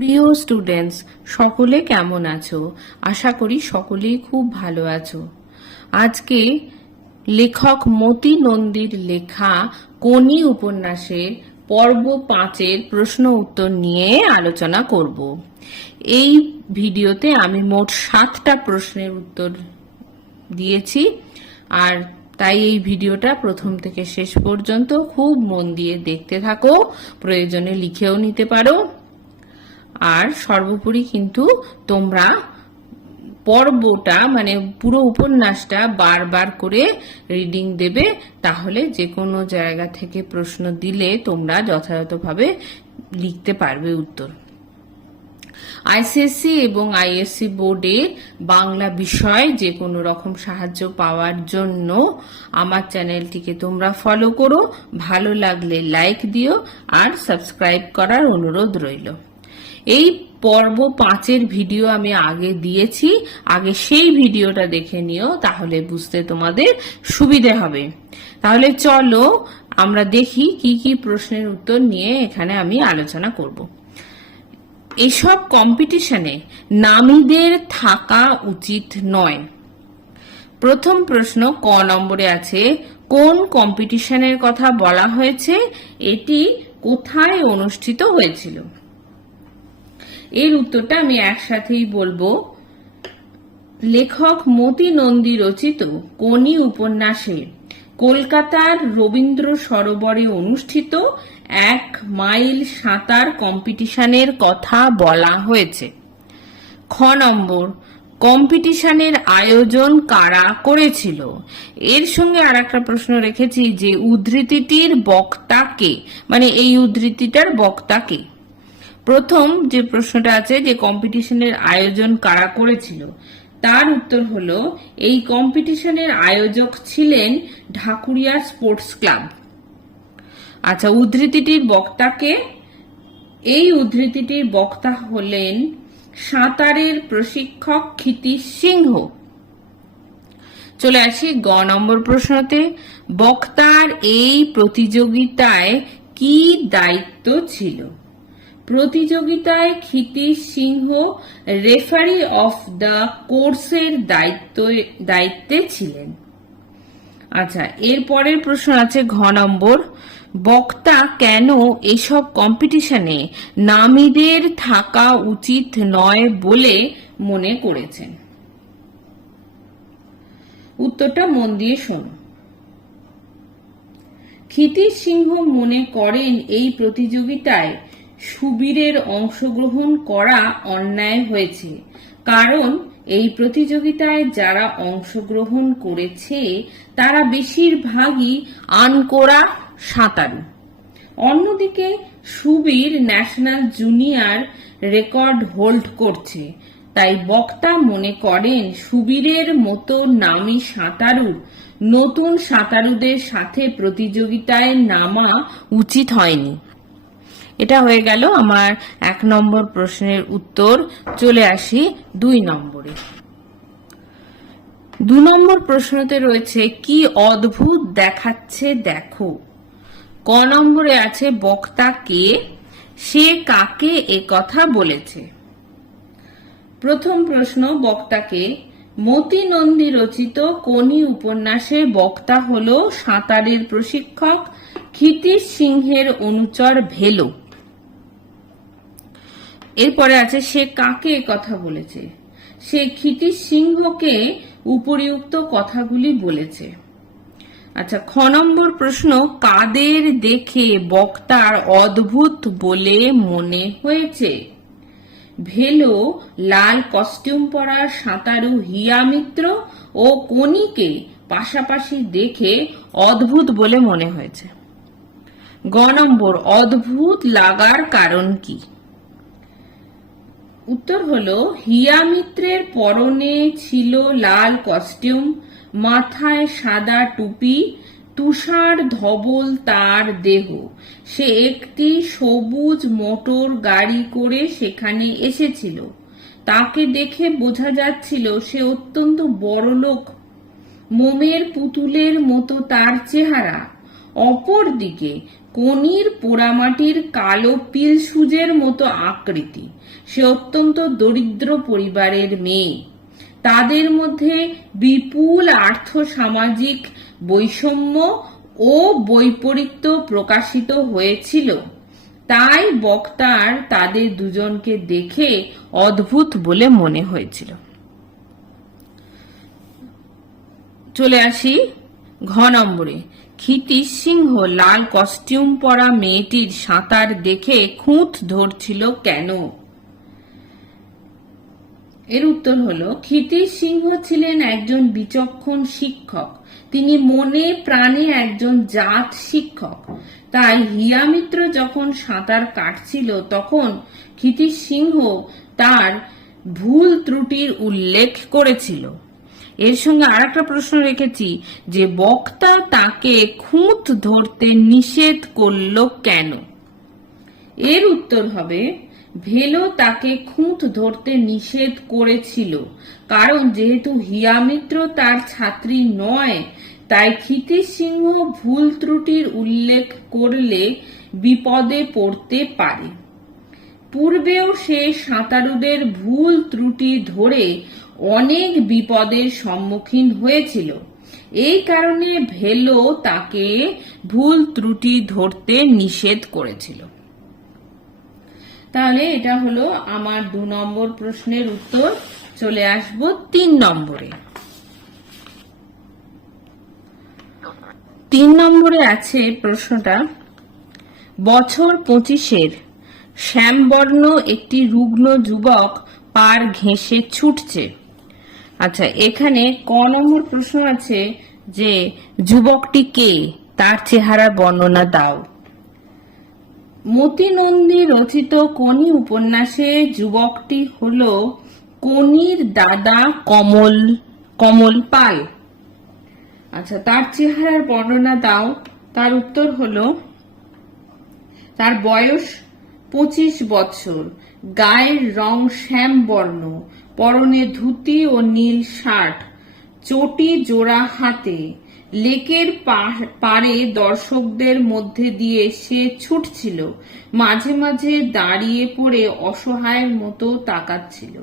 প্রিয় স্টুডেন্টস সকলে কেমন আছো? আশা করি সকলেই খুব ভালো আছো। আজকে লেখক মতি নন্দীর লেখা কোনি উপন্যাসের পর্ব পাঁচের প্রশ্ন উত্তর নিয়ে আলোচনা করব। এই ভিডিওতে আমি মোট সাতটা প্রশ্নের উত্তর দিয়েছি, আর তাই এই ভিডিওটা প্রথম থেকে শেষ পর্যন্ত খুব মন দিয়ে দেখতে থাকো, প্রয়োজনে লিখেও নিতে পারো। আর সর্বোপরি কিন্তু তোমরা পর্বটা মানে পুরো উপন্যাসটা বারবার করে রিডিং দেবে, তাহলে যে কোনো জায়গা থেকে প্রশ্ন দিলে তোমরা যথাযথভাবে লিখতে পারবে উত্তর। আইসিএসসি এবং আইএসসি বোর্ডে বাংলা বিষয় যে কোনো রকম সাহায্য পাওয়ার জন্য আমার চ্যানেলটিকে তোমরা ফলো করো। ভালো লাগলে লাইক দিও আর সাবস্ক্রাইব করার অনুরোধ রইল। এই পর্ব পাঁচের ভিডিও আমি আগে দিয়েছি। আগে সেই ভিডিওটা দেখে নিও, তাহলে বুঝতে তোমাদের সুবিধে হবে। তাহলে চলো আমরা দেখি কি কি প্রশ্নের উত্তর নিয়ে এখানে আমি আলোচনা করব। এসব কম্পিটিশনে নামীদের থাকা উচিত নয়। প্রথম প্রশ্ন ক নম্বরে আছে, কোন কম্পিটিশনের কথা বলা হয়েছে? এটি কোথায় অনুষ্ঠিত হয়েছিল? এর উত্তরটা আমি একসাথেই বলব। লেখক মতি নন্দী রচিত কোনি উপন্যাসে কলকাতার রবীন্দ্র সরোবরে অনুষ্ঠিত এক মাইল সাঁতার কম্পিটিশনের কথা বলা হয়েছে। খ নম্বর, কম্পিটিশনের আয়োজন কারা করেছিল? এর সঙ্গে আর একটা প্রশ্ন রেখেছি যে উদ্ধৃতিটির বক্তাকে মানে এই উদ্ধৃতিটার বক্তা কে? প্রথম যে প্রশ্নটা আছে যে কম্পিটিশনের আয়োজন কারা করেছিল, তার উত্তর হলো, এই কম্পিটিশনের আয়োজক ছিলেন ঢাকুরিয়া স্পোর্টস ক্লাব আচ্ছা উদ্ধৃতিটির বক্তাকে, এই উদ্ধৃতিটির বক্তা হলেন সাঁতারের প্রশিক্ষক ক্ষিতীশ সিংহ। চলে আসি গ নম্বর প্রশ্নতে, বক্তার এই প্রতিযোগিতায় কি দায়িত্ব ছিল? প্রতিযোগিতায় Kshitish Singha referee of the কোর্সের দায়িত্ব দায়িত্বে ছিলেন। আচ্ছা এর পরের প্রশ্ন আছে ঘ নম্বর। বক্তা কেন এসব কম্পিটিশনে নামীদের থাকা উচিত নয় বলে মনে করেছেন? উত্তরটা মন দিয়ে শোনো। ক্ষিতীশ সিংহ মনে করেন এই প্রতিযোগিতায় সুবীরের অংশগ্রহণ করা অন্যায় হয়েছে। কারণ, এই প্রতিযোগিতায় যারা অংশগ্রহণ করেছে, তারা বেশিরভাগই আনকোরা সাঁতারু। অন্যদিকে, Subir national junior record hold করছে। তাই বক্তা মনে করেন, সুবীরের মতো নামী সাঁতারু, নতুন সাঁতারুদের সাথে প্রতিযোগিতায় নামা উচিত হয়নি। এটা হয়ে গেল আমার এক নম্বর প্রশ্নের উত্তর। চলে আসি দুই নম্বরে। দু নম্বর প্রশ্নতে রয়েছে, কি অদ্ভুত দেখাচ্ছে দেখো। ক নম্বরে আছে, বক্তা কে? সে কাকে এ কথা বলেছে? প্রথম প্রশ্ন বক্তাকে মতি নন্দী রচিত কোনি উপন্যাসে বক্তা হল সাঁতারের প্রশিক্ষক, ক্ষিতীশ সিংহের অনুচর ভেলো। এরপরে আছে, সে কাকে কথা বলেছে? সে ক্ষিতীশ সিংহকে উপরিউক্ত কথাগুলি বলেছে। আচ্ছা খ নম্বর প্রশ্ন, কাদের দেখে বক্তার অদ্ভুত বলে মনে হয়েছে? ভেলো, লাল কস্টিউম পরা সাঁতারু হিয়া মিত্র ও কনিকে পাশাপাশি দেখে অদ্ভুত বলে মনে হয়েছে। গ নম্বর, অদ্ভুত লাগার কারণ কি? উত্তর হলো হিয়া মিত্রের পরনে ছিল লাল কস্টিউম মাথায় সাদা টুপি, তুষার ধবল তার দেহ। সে একটি সবুজ মোটর গাড়ি করে সেখানে এসেছিল। তাকে দেখে বোঝা যাচ্ছিল সে অত্যন্ত বড়লোক। মোমের পুতুলের মতো তার চেহারা। অপরদিকে কনির পোড়ামাটির কালো পিল সুজের মতো আকৃতি। সে অত্যন্ত দরিদ্র পরিবারের মেয়ে। তাদের মধ্যে বিপুল আর্থ সামাজিক বৈষম্য ও বৈপরীত্য প্রকাশিত হয়েছিল। তাই বক্তার তাদের দুজনকে দেখে অদ্ভুত বলে মনে হয়েছিল। চলে আসি ঘ নম্বরে। ক্ষিতীশ সিংহ লাল কস্টিউম পরা মেয়েটির সাঁতার দেখে খুঁত ধরছিল কেন? এর উত্তর হলো, ক্ষিতীশ সিংহ ছিলেন একজন বিচক্ষণ শিক্ষক। তিনি মনে প্রাণে একজন জাত শিক্ষক। তাই হিয়ামিত্র যখন সাঁতার কাটছিল, তখন ক্ষিতীশ সিংহ তার ভুল ত্রুটির উল্লেখ করেছিল। এর সঙ্গে আর একটা প্রশ্ন রেখেছি, যে বক্তা তাকে খুঁত ধরতে নিষেধ করল কেন? এর উত্তর হবে ভেলো তাকে খুঁত ধরতে নিষেধ করেছিল, কারণ যেহেতু হিয়ামিত্র তার ছাত্রী নয়, তাই ক্ষিতীশ সিংহ ভুল ত্রুটির উল্লেখ করলে বিপদে পড়তে পারে। পূর্বেও সে সাঁতারুদের ভুল ত্রুটি ধরে অনেক বিপদের সম্মুখীন হয়েছিল। এই কারণে ভেলো তাকে ভুল ত্রুটি ধরতে নিষেধ করেছিল। তাহলে এটা হলো আমার দু নম্বর প্রশ্নের উত্তর। চলে আসব তিন নম্বরে। তিন নম্বরে আছে প্রশ্নটা, বছর পঁচিশের শ্যামবর্ণ একটি রুগ্ন যুবক পার ঘেঁষে ছুটছে। আচ্ছা এখানে ক নম্বর প্রশ্ন আছে যে, যুবকটি কে? তার চেহারার বর্ণনা দাও। মতি নন্দী রচিত কনি উপন্যাসে যুবকটি হল কনির দাদা কমল কমল পাল। আচ্ছা তার চেহারার বর্ণনা দাও। তার উত্তর হলো, তার বয়স পঁচিশ বছর, গায়ের রং শ্যাম বর্ণ পরনে ধুতি ও নীল শার্ট, চটি জোড়া হাতে লেকের পা- পাড়ে দর্শকদের মধ্যে দিয়ে সে ছুটছিল। মাঝে মাঝে দাঁড়িয়ে পড়ে অসহায়ের মতো তাকাচ্ছিল।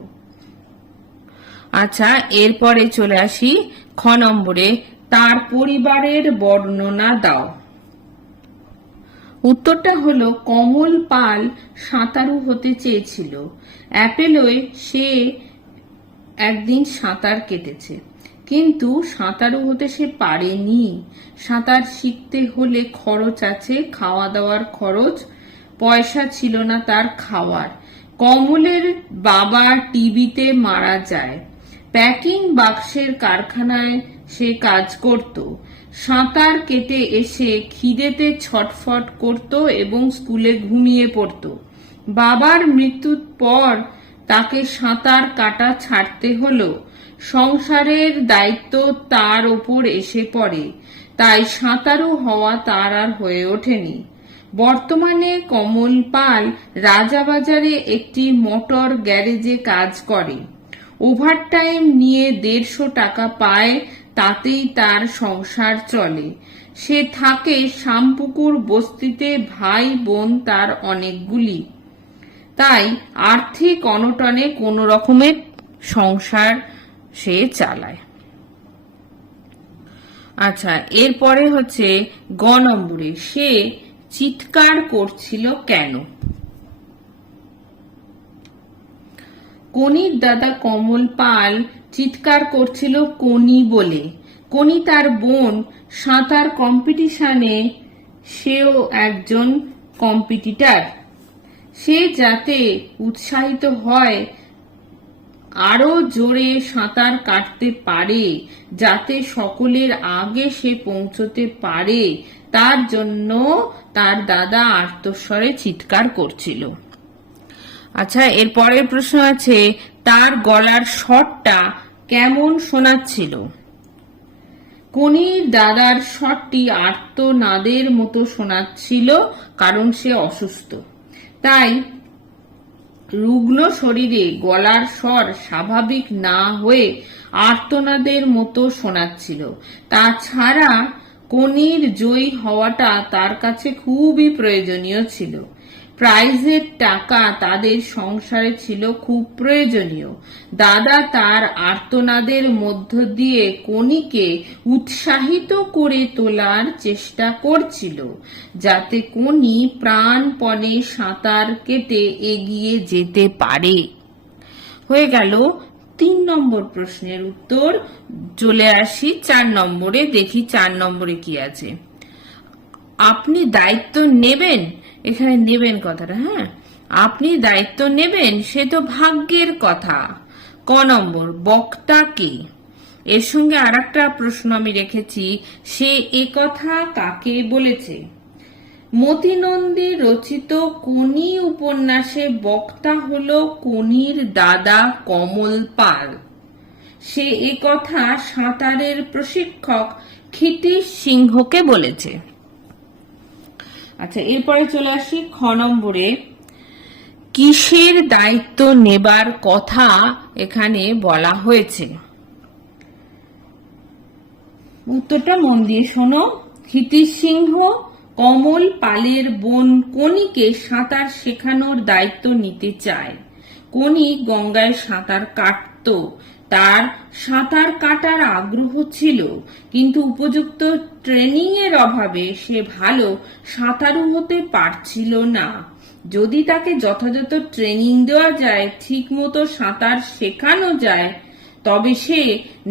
আচ্ছা এরপরে চলে আসি খ নম্বরে। তার পরিবারের বর্ণনা দাও। উত্তরটা হলো, কমল পাল সাঁতারু হতে চেয়েছিল। অ্যাপেলোয় সে একদিন সাঁতার কেটেছে। কিন্তু সাঁতারু হতে সে পারেনি। সাঁতার শিখতে হলে খরচ আছে খাওয়া দাওয়ার খরচ, পয়সা ছিল না তার খাওয়ার। কমলের বাবা টিভিতে মারা যায়। প্যাকিং বাক্সের কারখানায় সে কাজ করত। সাঁতার কেটে এসে খিদেতে ছটফট করত এবং স্কুলে ঘুমিয়ে পড়ত। বাবার মৃত্যুর পর তাকে সাঁতার কাটা ছাড়তে হলো। সংসারের দায়িত্ব তার ওপর এসে পড়ে, তাই সাঁতারু হওয়া তার আর হয়ে ওঠেনি। বর্তমানে কমল পাল রাজাবাজারে একটি মোটর গ্যারেজে কাজ করে। ওভারটাইম নিয়ে দেড়শো টাকা পায়, তাতেই তার সংসার চলে। সে থাকে শামপুকুর বস্তিতে ভাই বোন তার অনেকগুলি। তাই আর্থিক অনটনে কোনো রকমের সংসার সে চালায়। আচ্ছা এরপরে হচ্ছে গ নম্বরে, সে চিৎকার করছিল কেন? কনির দাদা কমল পাল চিৎকার করছিল কনি বলে। কনি তার বোন সাঁতার কম্পিটিশনে সেও একজন কম্পিটিটার। সে যাতে উৎসাহিত হয় আরও জোরে সাঁতার কাটতে পারে, যাতে সকলের আগে সে পৌঁছতে পারে। তার জন্য তার দাদা আর্তস্বরে চিৎকার করছিল। আচ্ছা এর পরের প্রশ্ন আছে, তার গলার স্বরটা কেমন শোনাচ্ছিল? কনির দাদার স্বরটি আর্তনাদের মতো শোনাচ্ছিল, কারণ সে অসুস্থ। তাই রুগ্ন শরীরে গলার স্বর স্বাভাবিক না হয়ে আর্তনাদের মতো শোনাচ্ছিল। তাছাড়া কনির জয়ী হওয়াটা তার কাছে খুবই প্রয়োজনীয় ছিল। প্রাইজের টাকা তাদের সংসারে ছিল খুব প্রয়োজনীয়। দাদা তার আর্তনাদের মধ্য দিয়ে কনিকে উৎসাহিত করে তোলার চেষ্টা করছিল, যাতে কনি প্রাণপণে সাঁতার কেটে এগিয়ে যেতে পারে। হয়ে গেল তিন নম্বর প্রশ্নের উত্তর। চলে আসি চার নম্বরে, দেখি চার নম্বরে কি আছে। আপনি দায়িত্ব নেবেন? এখানে নেবেন কথাটা হ্যাঁ? আপনি দায়িত্ব নেবেন, সে তো ভাগ্যের কথা। ক নম্বর, বক্তা কে? এর সঙ্গে আর প্রশ্ন আমি রেখেছি, সে এ কথা কাকে বলেছে? মতিনন্দী রচিত কোনি উপন্যাসে বক্তা হল কোনির দাদা কমল পাল। সে এ কথা সাঁতারের প্রশিক্ষক ক্ষিতীশ সিংহকে বলেছে। আচ্ছা এরপরে চলে আসি খ নম্বরে। কিসের দায়িত্ব নেবার কথা এখানে বলা হয়েছে? উত্তরটা মন দিয়ে শোনো। ক্ষিতীশ সিংহ কমল পালের বোন কনিকে সাঁতার শেখানোর দায়িত্ব নিতে চায়। কনি গঙ্গায় সাঁতার কাটত। তার সাঁতার কাটার আগ্রহ ছিল, কিন্তু উপযুক্ত ট্রেনিং এর অভাবে সে ভালো সাঁতারু হতে পারছিল না। যদি তাকে যথাযথ ট্রেনিং দেওয়া যায়, ঠিকমতো সাঁতার শেখানো যায়, তবে সে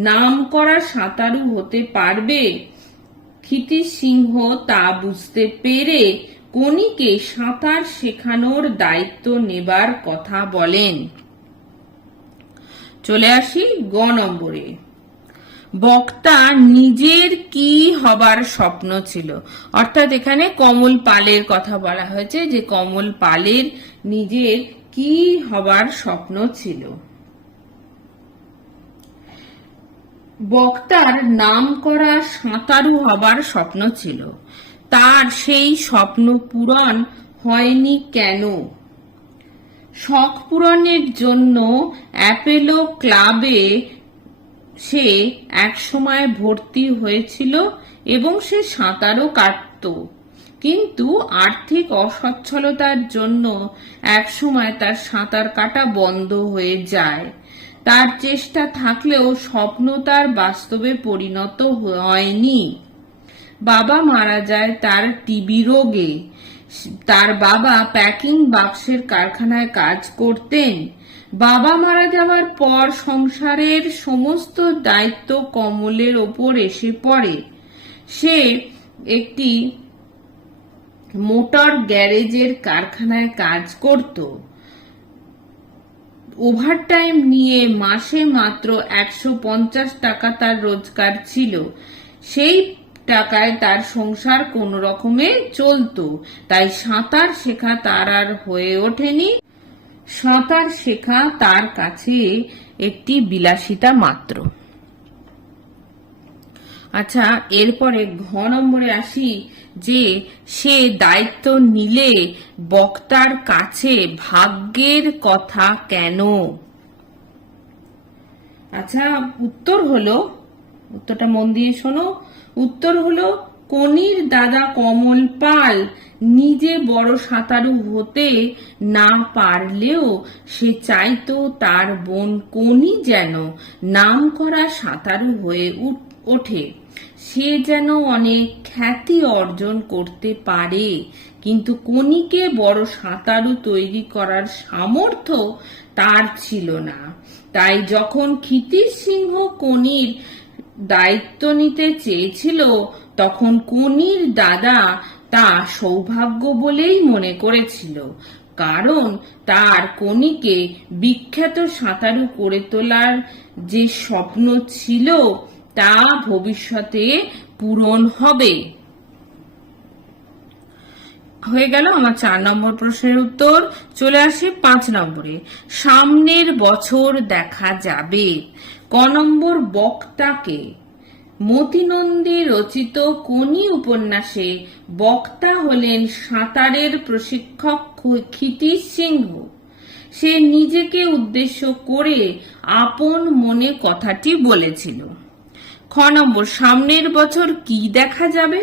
নাম করা সাঁতারু হতে পারবে। ক্ষিতীশ সিংহ তা বুঝতে পেরে কনিকে সাঁতার শেখানোর দায়িত্ব নেবার কথা বলেন। চলে আসি গ নম্বরে। বক্তা নিজের কি হবার স্বপ্ন ছিল? অর্থাৎ এখানে কমল পালের কথা বলা হয়েছে যে কমল পালের নিজের কি হবার স্বপ্ন ছিল। বক্তার নাম করা সাঁতারু হবার স্বপ্ন ছিল। তার সেই স্বপ্ন পূরণ হয়নি কেন? শখ পূরণের জন্য অ্যাপেলো ক্লাবে সে এক সময় ভর্তি হয়েছিল এবং সে সাঁতারও কাটত। কিন্তু আর্থিক অসচ্ছলতার জন্য এক সময় তার সাঁতার কাটা বন্ধ হয়ে যায়। তার চেষ্টা থাকলেও স্বপ্ন তার বাস্তবে পরিণত হয়নি। বাবা মারা যায় তার টিবি রোগে। তার বাবা প্যাকিং বাক্সের কারখানায় কাজ করতেন। বাবা মারা যাওয়ার পর সংসারের সমস্ত দায়িত্ব কমলের ওপর এসে পড়ে। সে একটি মোটর গ্যারেজের কারখানায় কাজ করত। ওভারটাইম নিয়ে মাসে মাত্র একশো পঞ্চাশ টাকা তার রোজগার ছিল। সেই টাকায় তার সংসার কোন রকমে চলতো। তাই সাঁতার শেখা তার আর হয়ে ওঠেনি। সাঁতার শেখা তার কাছে একটি বিলাসিতা মাত্র। আচ্ছা এরপরে ঘ নম্বরে আসি যে, সে দায়িত্ব নিলে বক্তার কাছে ভাগ্যের কথা কেন? আচ্ছা উত্তর হলো, উত্তরটা মন দিয়ে শোনো। উত্তর হলো, কনির দাদা কমল পাল নিজে বড় সাঁতারু হতে না পারলেও সে চাইতো তার বোন কনি যেন নাম করা সাঁতারু হয়ে ওঠে। সে যেন অনেক খ্যাতি অর্জন করতে পারে, কিন্তু কনিকে বড় সাঁতারু তৈরি করার সামর্থ্য তার ছিল না। তাই যখন ক্ষিতির সিংহ কনির দায়িত্ব নিতে চেয়েছিল, তখন কনির দাদা তা সৌভাগ্য বলেই মনে করেছিল, কারণ তার কনিকে বিখ্যাত সাঁতারু করে তোলার যে স্বপ্ন ছিল তা ভবিষ্যতে পূরণ হবে। হয়ে গেল আমার চার নম্বর প্রশ্নের উত্তর, চলে আসে পাঁচ নম্বরে। সামনের বছর দেখা যাবে। ক নম্বর বক্তাকে মতিনন্দী রচিত কোনি উপন্যাসে বক্তা হলেন সাঁতারের প্রশিক্ষক ক্ষিতিশ সিংহ। সে নিজেকে উদ্দেশ্য করে আপন মনে কথাটি বলেছিল। খ নম্বর, সামনের বছর কি দেখা যাবে?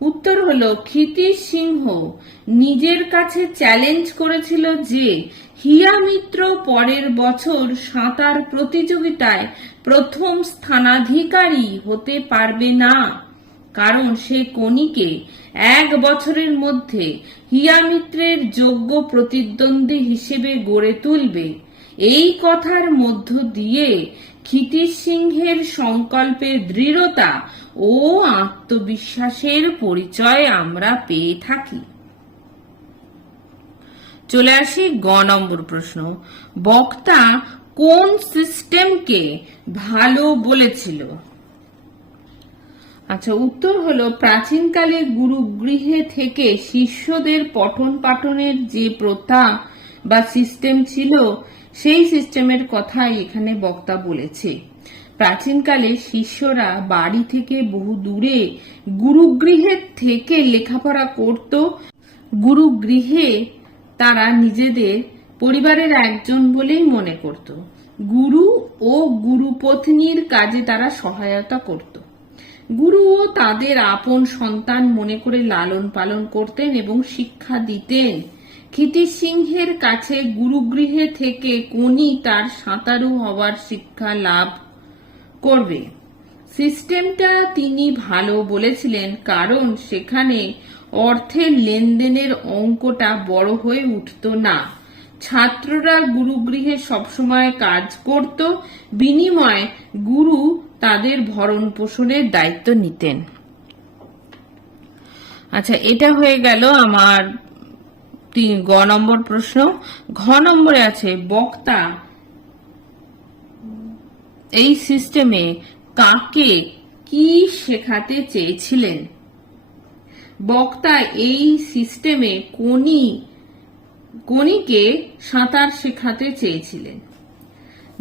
উত্তর হলো, ক্ষিতিশ সিংহ নিজের কাছে চ্যালেঞ্জ করেছিল যে, হিয়া মিত্র পরের বছর সাঁতার প্রতিযোগিতায় প্রথম স্থানাধিকারী হতে পারবে না। কারণ সে কনিকে এক বছরের মধ্যে হিয়া মিত্রের যোগ্য প্রতিদ্বন্দ্বী হিসেবে গড়ে তুলবে। এই কথার মধ্য দিয়ে ক্ষিতিশ সিংহের সংকল্পের দৃঢ়তা ও আত্মবিশ্বাসের পরিচয় আমরা পেয়ে থাকি। চলে আসি গ নম্বর প্রশ্ন। বক্তা কোন সিস্টেমকে ভালো বলেছিল? আচ্ছা উত্তর হলো প্রাচীনকালে গুরুগৃহে থেকে শিষ্যদের পঠন পাঠনের যে প্রথা বা সিস্টেম ছিল সেই সিস্টেমের কথাই এখানে বক্তা বলেছে। প্রাচীনকালে শিষ্যরা বাড়ি থেকে বহু দূরে গুরুগৃহের থেকে লেখাপড়া করত। গুরুগৃহে তারা নিজেদের পরিবারের একজন বলেই মনে করত। গুরু ও গুরুপত্নীর কাজে তারা সহায়তা করত। গুরুও তাদের আপন সন্তান মনে করে লালন পালন করতেন এবং শিক্ষা দিতেন। ক্ষিতিশ সিংহের কাছে গুরুগৃহে থেকে কোনি তার সাঁতারু হওয়ার শিক্ষা লাভ করবে। সিস্টেমটা তিনি ভালো বলেছিলেন, কারণ সেখানে অর্থের লেনদেনের অঙ্কটা বড় হয়ে উঠত না। ছাত্ররা গুরুগৃহে সবসময় কাজ করত, বিনিময়ে গুরু তাদের ভরণ পোষণের দায়িত্ব নিতেন। আচ্ছা এটা হয়ে গেল আমার তিন, গ নম্বর প্রশ্ন। ঘ নম্বরে আছে, বক্তা এই সিস্টেমে কাকে কি শেখাতে চেয়েছিলেন? বক্তা এই সিস্টেমে কোনি, কোনিকে সাঁতার শেখাতে চেয়েছিলেন?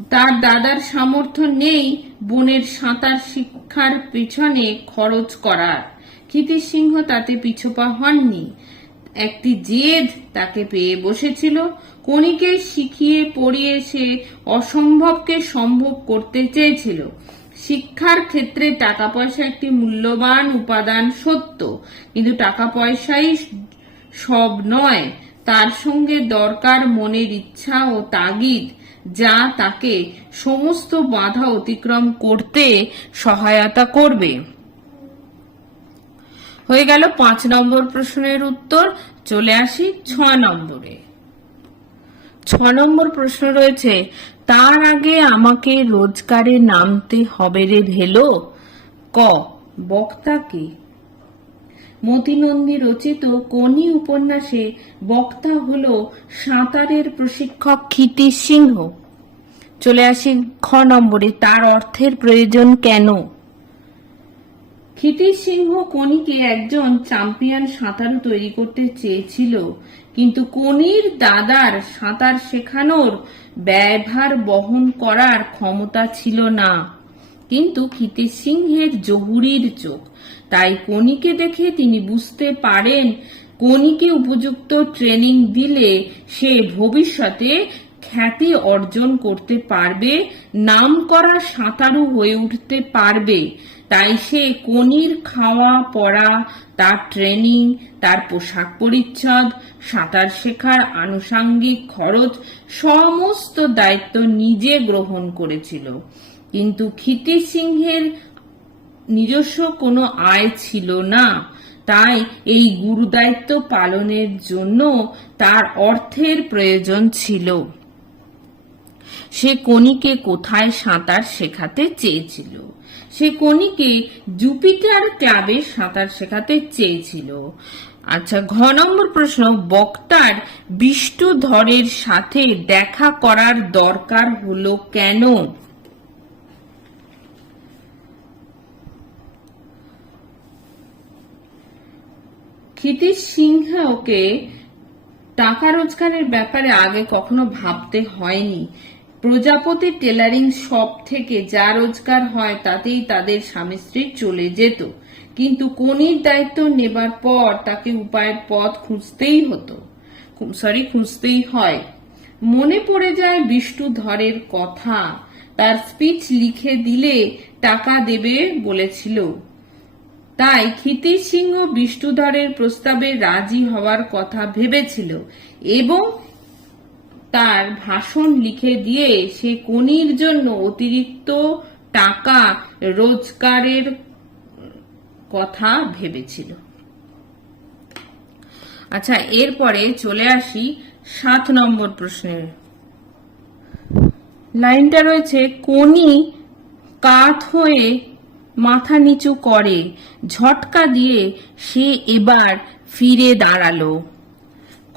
তার দাদার সামর্থ্য নেই বোনের সাঁতার শিক্ষার পিছনে খরচ করার। ক্ষিতিশ সিংহ তাতে পিছপা হননি। একটি জেদ তাকে পেয়ে বসেছিল। কণিকে শিখিয়ে পড়িয়ে সে অসম্ভবকে সম্ভব করতে চেয়েছিল। শিক্ষার ক্ষেত্রে টাকা পয়সা একটি মূল্যবান উপাদান সত্য, কিন্তু টাকা পয়সাই সব নয়। তার সঙ্গে দরকার মনের ইচ্ছা ও তাগিদ, যা তাকে সমস্ত বাধা অতিক্রম করতে সহায়তা করবে। হয়ে গেল পাঁচ নম্বর প্রশ্নের উত্তর। চলে আসি ছ নম্বরে। ছ নম্বর প্রশ্ন রয়েছে, তার আগে আমাকে রোজগারে নামতে হবে রে ভেলো? ক বক্তাকে মতিনন্দী রচিত কোনি উপন্যাসে বক্তা হল সাঁতারের প্রশিক্ষক ক্ষিতিশ সিংহ। চলে আসি খ নম্বরে, তার অর্থের প্রয়োজন কেন? ক্ষিতিশ সিংহ কোনিকে একজন চ্যাম্পিয়ন সাঁতারু তৈরি করতে চেয়েছিল, কিন্তু কোনির দাদার সাঁতার শেখানোর ব্যয়ভার বহন করার ক্ষমতা ছিল না। কিন্তু ক্ষিতিশ সিংহের জহুরির চোখ, তাই কনিকে দেখে তিনি বুঝতে পারেন কনিকে উপযুক্ত ট্রেনিং দিলে সে ভবিষ্যতে খ্যাতি অর্জন করতে পারবে নাম করা সাঁতারু হয়ে উঠতে পারবে। তাই সে কনির খাওয়া পড়া, তার ট্রেনিং তার পোশাক পরিচ্ছদ, সাঁতার শেখার আনুষাঙ্গিক খরচ সমস্ত দায়িত্ব নিজে গ্রহণ করেছিল। কিন্তু ক্ষিতিশ সিংহের নিজস্ব কোনো আয় ছিল না। তাই এই গুরুদায়িত্ব পালনের জন্য তার অর্থের প্রয়োজন ছিল। সে কনিকে কোথায় সাঁতার শেখাতে চেয়েছিল? সে কনিকে জুপিটার ক্লাবে সাঁতার শেখাতে চেয়েছিল। আচ্ছা ঘ নম্বর প্রশ্ন, বক্তার বিষ্ণুধরের সাথে দেখা করার দরকার হলো কেন? ক্ষিতিশ সিংহকে টাকা রোজগারের ব্যাপারে আগে কখনো ভাবতে হয়নি। প্রজাপতি টেলারিং শপ থেকে যা রোজগার হয় তাতেই তাদের স্বামী স্ত্রী চলে যেত। কিন্তু কনির দায়িত্ব নেবার পর তাকে উপায়ের পথ খুঁজতেই হতো। সরি খুঁজতেই হয়। মনে পড়ে যায় বিষ্ণুধরের কথা। তার স্পিচ লিখে দিলে টাকা দেবে বলেছিল। তাই ক্ষিতিশ সিংহ বিষ্ণুধরের প্রস্তাবে রাজি হওয়ার কথা ভেবেছিল এবং তার ভাষণ লিখে দিয়ে সে কনির জন্য অতিরিক্ত টাকা রোজগারের কথা ভেবেছিল। আচ্ছা এরপরে চলে আসি সাত নম্বর প্রশ্নের। লাইনটা রয়েছে, কোনি কাত হয়ে মাথা নিচু করে, ঝটকা দিয়ে সে এবার ফিরে দাঁড়াল।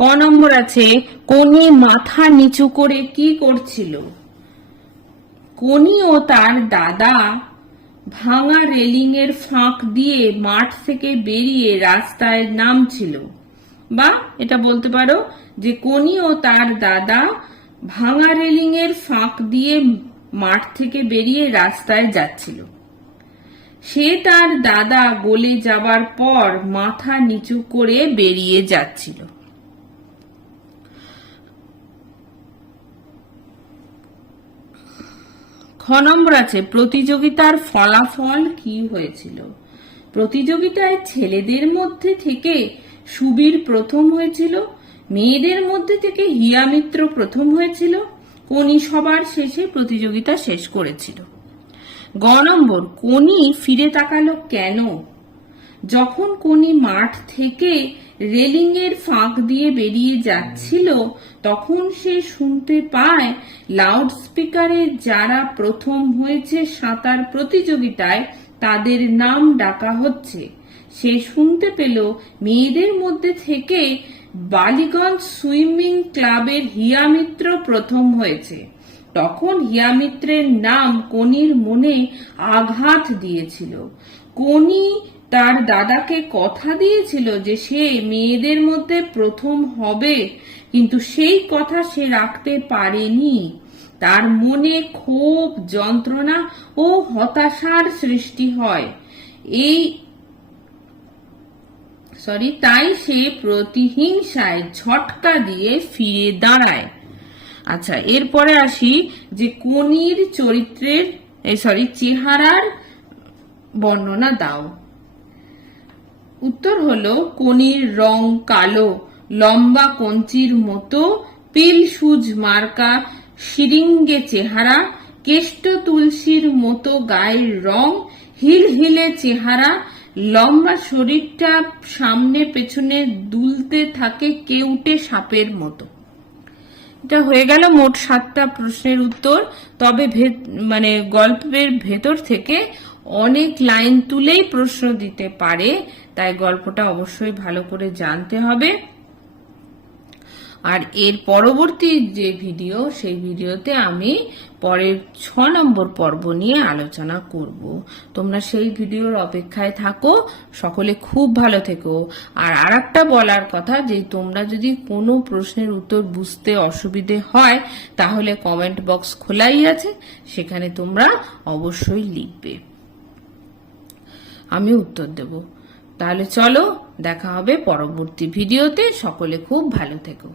ক নম্বর আছে, কোনি মাথা নিচু করে কি করছিল? কোনি ও তার দাদা ভাঙা রেলিং এর ফাঁক দিয়ে মাঠ থেকে বেরিয়ে রাস্তায় নামছিল। বা, এটা বলতে পারো যে কোনি ও তার দাদা ভাঙা রেলিং এর ফাঁক দিয়ে মাঠ থেকে বেরিয়ে রাস্তায় যাচ্ছিল। সে তার দাদা গলে যাবার পর মাথা নিচু করে বেরিয়ে যাচ্ছিল। নম্বর আছে, প্রতিযোগিতার ফলাফল কি হয়েছিল? প্রতিযোগিতায় ছেলেদের মধ্যে থেকে সুবীর প্রথম হয়েছিল, মেয়েদের মধ্যে থেকে হিয়া মিত্র প্রথম হয়েছিল, কোনি সবার শেষে প্রতিযোগিতা শেষ করেছিল। গ নম্বর, কোনি ফিরে তাকালো কেন? যখন কোনি মাঠ থেকে রেলিং এর ফাঁক দিয়ে বেরিয়ে যাচ্ছিল, তখন সে শুনতে পায় লাউড স্পিকারে যারা প্রথম হয়েছে সাঁতার প্রতিযোগিতায়, তাদের নাম ডাকা হচ্ছে। সে শুনতে পেল, মেয়েদের মধ্যে থেকে বালিগঞ্জ সুইমিং ক্লাবের হিয়া মিত্র প্রথম হয়েছে। তখন হিয়ামিত্রের নাম কনির মনে আঘাত দিয়েছিল। কনি তার দাদাকে কথা দিয়েছিল যে সে মেয়েদের মধ্যে প্রথম হবে, কিন্তু সেই কথা সে রাখতে পারেনি। তার মনে ক্ষোভ, যন্ত্রণা ও হতাশার সৃষ্টি হয়। এই সরি, তাই সে প্রতিহিংসায় ঝটকা দিয়ে ফিরে দাঁড়ায়। আচ্ছা এরপরে আসি যে কনির চরিত্রের সরি, চেহারার বর্ণনা দাও। উত্তর হলো কনির রং কালো, লম্বা কঞ্চির মতো পিল সুজ মার্কা, শিরিঙ্গে চেহারা, কেষ্ট তুলসীর মতো গায়ের রং হিল হিলে চেহারা, লম্বা শরীরটা সামনে পেছনে দুলতে থাকে কেউটে সাপের মতো। এটা হয়ে গেল মোট সাতটা প্রশ্নের উত্তর। তবে মানে গল্পের ভেতর থেকে অনেক লাইন তুলেই প্রশ্ন দিতে পারে। তাই গল্পটা অবশ্যই ভালো করে জানতে হবে। আর এর পরবর্তী যে ভিডিও, সেই ভিডিওতে আমি পরের ছ নম্বর পর্ব নিয়ে আলোচনা করব। তোমরা সেই ভিডিওর অপেক্ষায় থাকো, সকলে খুব ভালো থেকো। আর আর একটা বলার কথা যে, তোমরা যদি কোনো প্রশ্নের উত্তর বুঝতে অসুবিধে হয়, তাহলে কমেন্ট বক্স খোলাই আছে, সেখানে তোমরা অবশ্যই লিখবে। আমি উত্তর দেব। তাহলে চলো দেখা হবে পরবর্তী ভিডিওতে। সকলে খুব ভালো থেকো।